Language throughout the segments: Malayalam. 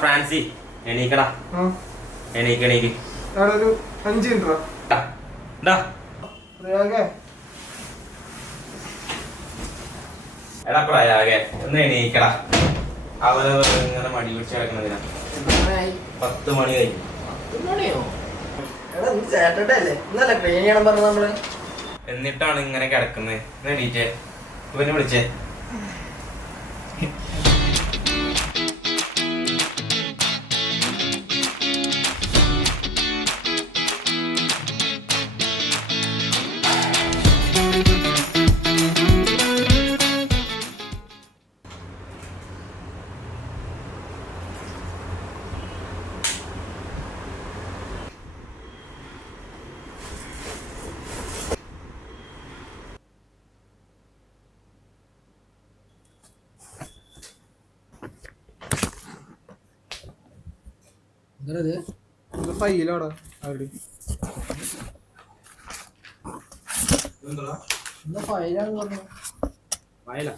ഫ്രാൻസി എണീക്കടാ, എണീക്ക് എണീക്ക്. ഒരു 5 മിനിറ്റ് എടാ പ്രയാഗെ ഒന്ന് എണീക്കടാ. അവനെ ഇങ്ങനെ മടി പിടിച്ച് കിടക്കണതിനാ. 10 മണി കഴിഞ്ഞു. എന്നിട്ടാണ് ഇങ്ങനെ കിടക്കുന്നത്. എണീറ്റേ, ഇവനെ വിളിച്ചേ. ഫൈലോടാ അവിടെ ഫയലാ.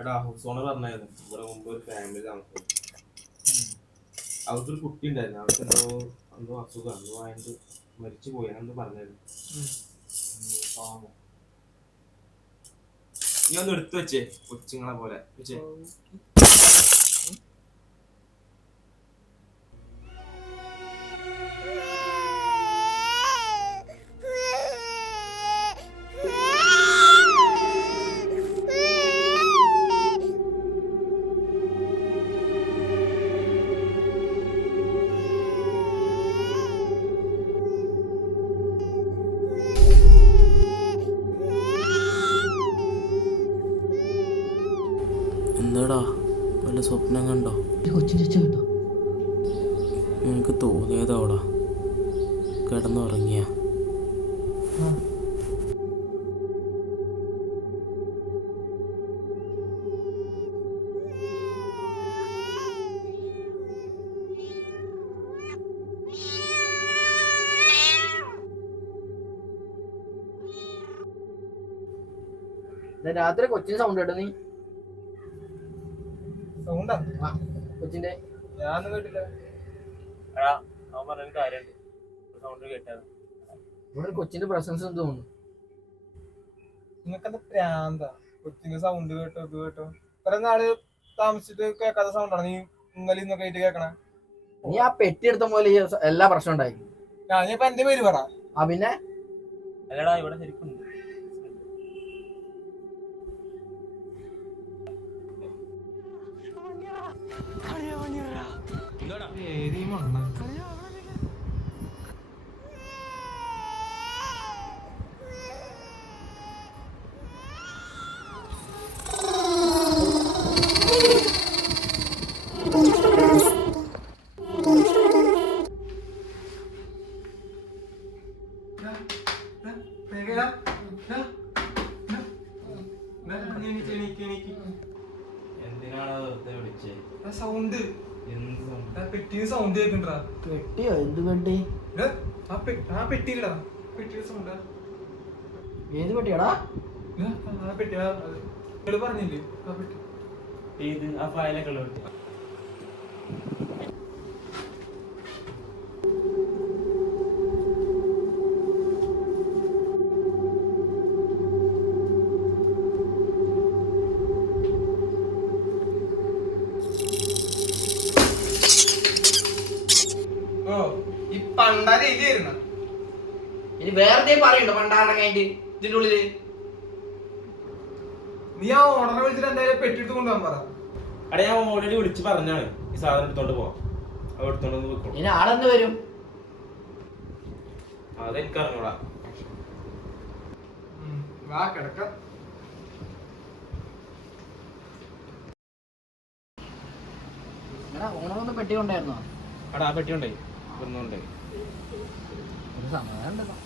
എടാ ഹൗസ് ഓണർ പറഞ്ഞായിരുന്നു ഇവിടെ മുമ്പ് ഒരു ഫാമിലി താമസം. അവർക്കൊരു കുട്ടി ഉണ്ടായിരുന്നു. അവർക്ക് എന്തോ അസുഖം എന്തോ ആയത് മരിച്ചു പോയി. എന്തോ പറഞ്ഞായിരുന്നു. നീ ഒന്ന് എടുത്തു വെച്ചേ, കൊച്ചുങ്ങളെ പോലെ വെച്ചേ. എന്താടാ വല്ല സ്വപ്നം കണ്ടോ? കൊച്ചിൻ്റെ കേട്ടോ? എനിക്ക് തോന്നിയതോടാ, കിടന്നുറങ്ങിയ. രാത്രി കൊച്ചിന് സൗണ്ട് കേട്ടോ? നീ സൗണ്ടാ കൊച്ചിന്റെ? ഞാനൊന്നും കേട്ടില്ല. അവൻ പറഞ്ഞ കാര്യമുണ്ട്, സൗണ്ട് കേട്ടാ. ഇവിടെ കൊച്ചിന്റെ പ്രസൻസ് എന്ന് തോന്നുന്നു. നിങ്ങൾക്കെന്താ പ്രാന്താ? കൊച്ചിന്റെ സൗണ്ട് കേട്ടോ ഇത് കേട്ടോ? കുറെ നാള് താമസിച്ചിട്ട് കേൾക്കാത്ത സൗണ്ടാണ് നീ ഇന്നലെ ഇന്നൊക്കെ ആയിട്ട് കേൾക്കണേ. നീ ആ പെട്ടി എടുത്ത പോലെ എല്ലാ പ്രശ്നം ഉണ്ടായി. ഞാനിപ്പോ എന്റെ പേര് പറ. പിന്നെ അല്ലടാ ഇവിടെ ശരിക്കും സൗണ്ട് പെട്ടിന് സൗണ്ട് കേൾക്കണ്ടാ? പെട്ടിയോ? എന്ത് പെട്ടി? ആ പെട്ടിയിലടാ, പെട്ടിയുടെ സൗണ്ടാ. ഏത് പെട്ടിയാടാ? ആ പെട്ടിയാ പറഞ്ഞില്ലേ ആ പെട്ടി? ഏത് ആ ഫയലൊക്കെ ഉള്ള പെട്ടി? ഇനി വേറെ പറയണ്ടോ പണ്ടാറ കഴിഞ്ഞിട്ട് ഇതിന്റെ ഉള്ളില്? നീ ആ ഓണറെ വിളിച്ചിട്ട് എന്തായാലും പെട്ടി എടുത്ത് കൊണ്ടുപോകാൻ പറ. അവിടെ ഞാൻ ഓൾറെഡി വിളിച്ച് പറഞ്ഞാണ് ഈ സാധനം എടുത്തോണ്ട് പോവാം. അത് എടുത്തോണ്ട് വെക്കും. ഇനി ആളെന്ന് വരും? അതെനിക്കറിഞ്ഞൂടാ. വാ കിടക്കാം. ഓണറൊന്ന് പെട്ടി കൊണ്ടായിരുന്നോ? അവിടെ ആ പെട്ടി ഉണ്ടായി, ഒന്നുണ്ടായി. ഒരു സമാധാനം ഉണ്ടല്ലോ.